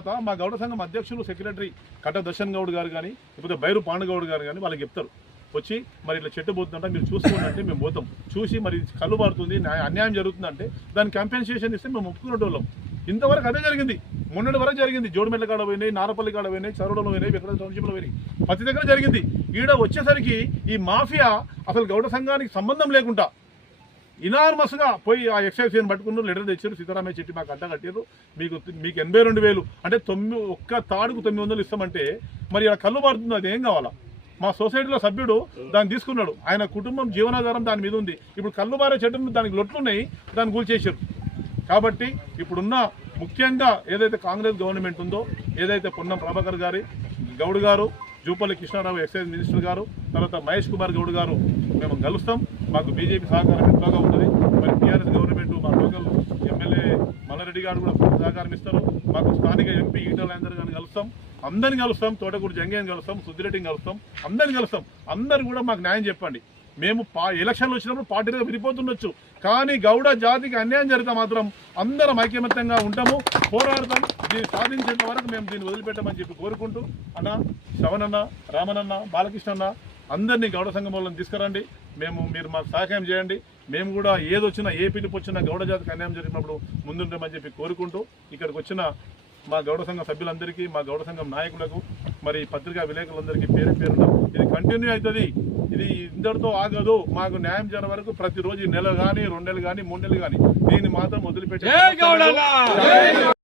తర్వాత మా గౌడ సంఘం అధ్యక్షులు సెక్రటరీ కట్ట దర్శన్ గౌడ్ గారు కానీ లేకపోతే బైరు పాండగౌడ్ గారు కానీ వాళ్ళకి చెప్తారు. వచ్చి మరి ఇట్లా చెట్టు పోతుందంటే మీరు చూసుకోండి మేము పోతాం. చూసి మరి కళ్ళు పారుతుంది న్యాయ- అన్యాయం జరుగుతుందంటే దాని కంపెన్సేషన్ ఇస్తే మేము ఒప్పుకునేటోళ్ళం. ఇంతవరకు అదే జరిగింది. మొన్నటి వరకు జరిగింది. జోడుమెల్ల కాడ పోయినాయి నారపల్లి కాడ పోయినాయి చరువులో పోయినాయి ఎక్కడ టౌన్షిప్లో పోయినాయి. ప్రతి దగ్గర జరిగింది. ఈడ వచ్చేసరికి ఈ మాఫియా అసలు గౌడ సంఘానికి సంబంధం లేకుండా ఇనార్మస్గా పోయి ఆ ఎక్సైజ్ పట్టుకున్నారు లెటర్ తెచ్చారు సీతారామయ్య చెట్టి మాకు అడ్డ కట్టారు మీకు మీకు ఎనభై రెండు వేలు అంటే తొమ్మిది ఒక్క తాడుకు తొమ్మిది వందలు ఇస్తామంటే మరి ఆ కళ్ళు పడుతుంది అది ఏం కావాలా? మా సొసైటీలో సభ్యుడు దాన్ని తీసుకున్నాడు. ఆయన కుటుంబం జీవనాధారం దాని మీద ఉంది. ఇప్పుడు కళ్ళు బారే చెట్టును దానికి లొట్లున్నాయి దాన్ని కూల్చేశారు కాబట్టి ఇప్పుడున్న ముఖ్యంగా ఏదైతే కాంగ్రెస్ గవర్నమెంట్ ఉందో ఏదైతే పొన్నం ప్రభాకర్ గారి గౌడ్ గారు జూపల్లి కృష్ణారావు ఎక్సైజ్ మినిస్టర్ గారు తర్వాత మహేష్ కుమార్ గౌడ్ గారు మేము కలుస్తాం మాకు బీజేపీ సహకారం ఎంతోగా ఉంటుంది మరి టీఆర్ఎస్ గవర్నమెంట్ మా లోకల్ ఎమ్మెల్యే మల్లారెడ్డి గారు కూడా పూర్తి సహకారం ఇస్తారు. మాకు స్థానిక ఎంపీ ఈటల అందరు కానీ కలుస్తాం. అందరిని కలుస్తాం. తోటకూరు జంగేని కలుస్తాం. సుద్దిరెడ్డిని కలుస్తాం. అందరిని కలుస్తాం. అందరు కూడా మాకు న్యాయం చెప్పండి. మేము పా ఎలక్షన్లు వచ్చినప్పుడు పార్టీలో విడిపోతుండొచ్చు కానీ గౌడ జాతికి అన్యాయం జరిగితే మాత్రం అందరం ఐక్యమత్యంగా ఉంటాము. పోరాడతాం. దీన్ని సాధించేంత వరకు మేము దీన్ని వదిలిపెట్టమని చెప్పి కోరుకుంటూ అన్న శవనన్న రామనన్న బాలకృష్ణ అన్న అందరినీ గౌడ సంఘం వాళ్ళని తీసుకురండి. మేము మీరు మాకు సహాయం చేయండి. మేము కూడా ఏదొచ్చినా ఏ పిలుపు వచ్చినా గౌడ జాతికి అన్యాయం జరిగినప్పుడు ముందుంటామని చెప్పి కోరుకుంటూ ఇక్కడికి వచ్చిన మా గౌడ సంఘం సభ్యులందరికీ మా గౌడ సంఘం నాయకులకు మరి పత్రికా విలేకరులందరికీ పేరు పేరున ఇది కంటిన్యూ అవుతుంది. ఇది ఇందరితో ఆగదు. మాకు న్యాయం చేయడం వరకు ప్రతిరోజు నెల కానీ రెండు నెలలు కానీ మూడు నెలలు కానీ దీన్ని మాత్రం వదిలిపెట్టే